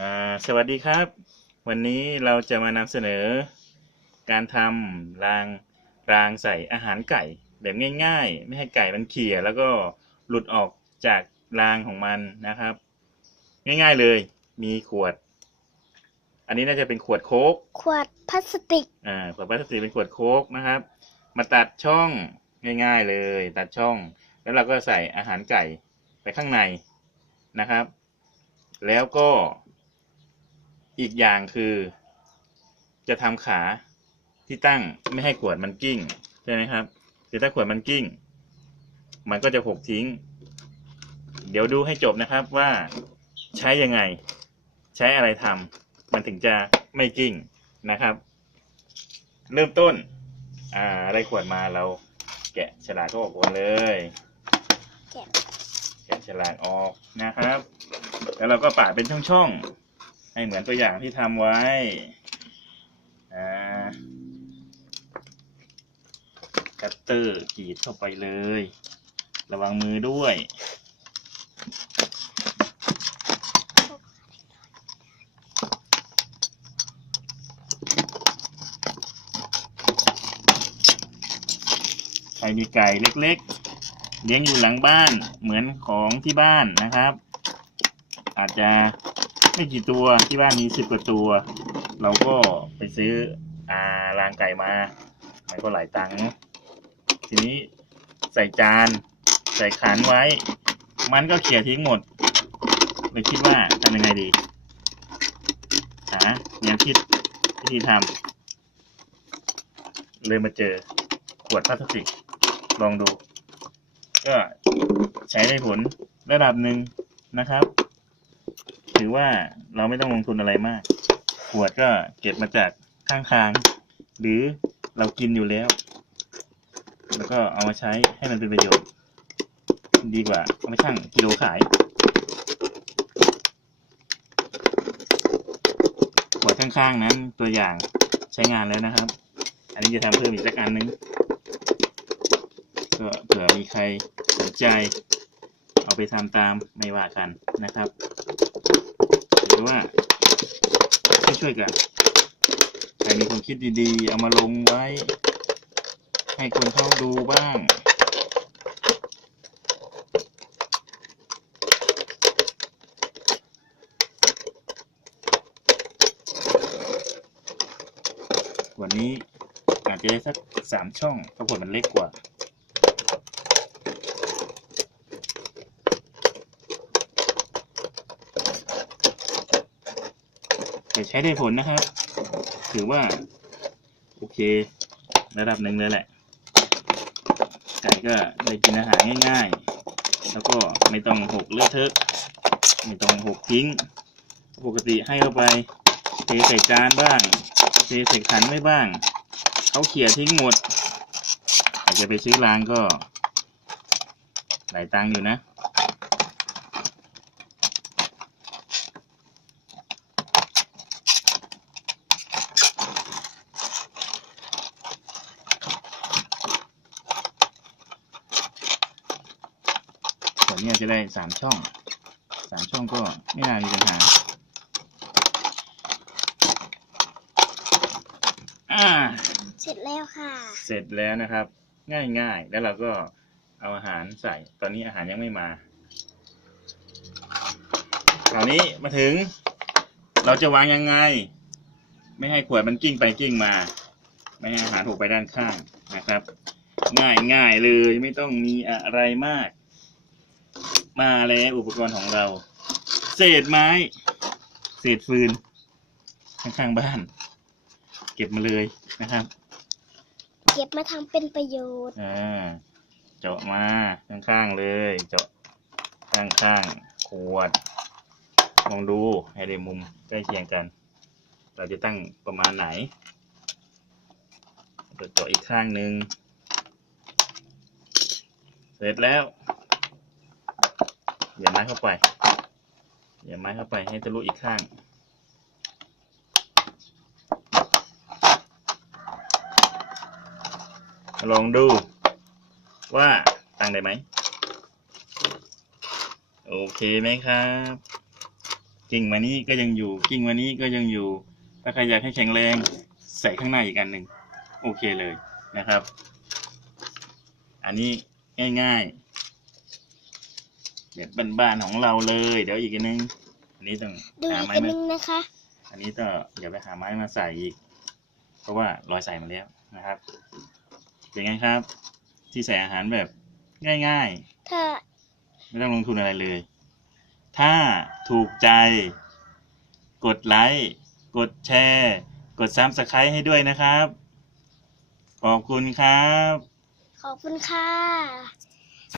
อ่าสวัสดีครับ วันนี้เราจะมานำเสนอ การทำรางรางใส่อาหารไก่แบบง่ายๆ ไม่ให้ไก่มันเขี่ยแล้วก็หลุดออกจากรางของมันนะครับ ง่ายๆเลยมีขวด อันนี้น่าจะเป็นขวดโค้กขวดพลาสติกอ่าขวดพลาสติกเป็นขวดโค้กนะครับ มาตัดช่องง่าย ๆเลย ตัดช่อง แล้วเราก็ใส่อาหารไก่ไปข้างในนะครับ แล้วก็ อีกอย่างคือ จะทำขาที่ตั้งไม่ให้ขวดมันกิ้งใช่ไหมครับคือถ้าขวดมันกิ้ง มันก็จะหกทิ้ง เดี๋ยวดูให้จบนะครับว่าใช้ยังไง ใช้อะไรทำมันถึงจะไม่กิ้งนะครับ เริ่มต้น อ่าได้ขวดมาเรา แกะฉลากก็ออกก่อนเลยแกะแกะฉลากออกนะครับ แล้วเราก็ปาดเป็นช่องๆ ให้เหมือนตัวอย่างที่ทำไว้อ่าคัตเตอร์กีดเข้าไปเลย ระวังมือด้วยใครมีไก่เล็กๆ เลี้ยงอยู่หลังบ้านเหมือนของที่บ้านนะครับ อาจจะ ไม่กี่ตัวที่บ้านมีสิบกว่าตัว เราก็ไปซื้ออ่ารางไก่มา มันก็หลายตังค์ทีนี้ใส่จานใส่ขันไว้ มันก็เขี่ยทิ้งหมดเลยคิดว่าทำยังไงดีหาแนวคิดวิธีทำเลยมาเจอขวดพลาสติก ลองดู ก็ใช้ได้ผลระดับหนึ่งนะครับ ถือว่าเราไม่ต้องลงทุนอะไรมาก ขวดก็เก็บมาจากข้างทาง หรือเรากินอยู่แล้ว แล้วก็เอามาใช้ให้มันเป็นประโยชน์ ดีกว่าเอามาชั่งกิโลขายขวดข้างๆนั้นตัวอย่างใช้งานแล้วนะครับ อันนี้จะทำเพิ่มอีกสักอันนึงก็เผื่อมีใครสนใจ เอาไปทำตามไม่ว่ากันนะครับ รือว่าช่วยๆกันใครมีความคิดดีๆ เอามาลงไว้ ให้คนเขาดูบ้างวันนี้อาจจะได้สักสามช่องเพราะขวดมันเล็กกว่า แต่ใช้ได้ผลนะครับ ถือว่า โอเค ระดับหนึ่งเลยแหละ ไก่ก็ได้กินอาหารง่ายๆ แล้วก็ไม่ต้องหกเลอะเทอะไม่ต้องหกทิ้ง ปกติให้เข้าไปเทใส่จานบ้างเทใส่ขันไม่บ้าง เขาเขี่ยทิ้งหมดอาจจะไปซื้อรางก็หลายตังค์อยู่นะ ส่วนเนี้จะได้สามช่องสามช่องก็ไม่น่ามีปัญหาอ่าเสร็จแล้วค่ะ เสร็จแล้วนะครับ ง่ายๆ แล้วเราก็เอาอาหารใส่ ตอนนี้อาหารยังไม่มาคราวนี้มาถึง เราจะวางยังไง ไม่ให้ขวดมันกิ้งไปกิ้งมา ไม่ให้อาหารหกไปด้านข้างนะครับง่ายง่ายๆเลยไม่ต้องมีอะไรมาก มาแล้วอุปกรณ์ของเรา เศษไม้ เศษฟืน ข้างๆบ้าน เก็บมาเลยนะครับ เก็บมาทำเป็นประโยชน์อ่าเจาะมาข้างๆเลย เจาะข้างๆขวดลองดูให้ได้มุมใกล้เคียงกัน เราจะตั้งประมาณไหนเราเจาะอีกข้างหนึ่งเสร็จแล้ว อย่าไม้เข้าไป อย่าไม้เข้าไปให้ทะลุอีกข้างลองดูว่าตั้งได้ไหม โอเคไหมครับ กิ่งมานี้ก็ยังอยู่ กิ่งมานี้ก็ยังอยู่ ถ้าใครอยากให้แข็งแรงใส่ข้างหน้าอีกอันหนึ่งโอเคเลยนะครับ อันนี้ง่ายๆ แบบบ้านๆของเราเลย เดี๋ยวอีกอันนึงอันนี้ต้องดูหาอีกไม้อันมานึงนะคะ อันนี้ก็เดี๋ยวไปหาไม้มาใส่อีก เพราะว่ารอยใส่มาแล้วนะครับเป็นไงครับ ที่ใส่อาหารแบบง่ายถ้าๆ ไม่ต้องลงทุนอะไรเลย ถ้าถูกใจ กดไลค์กดแชร์ กดซับสไครต์ให้ด้วยนะครับ ขอบคุณครับ ขอบคุณค่ะ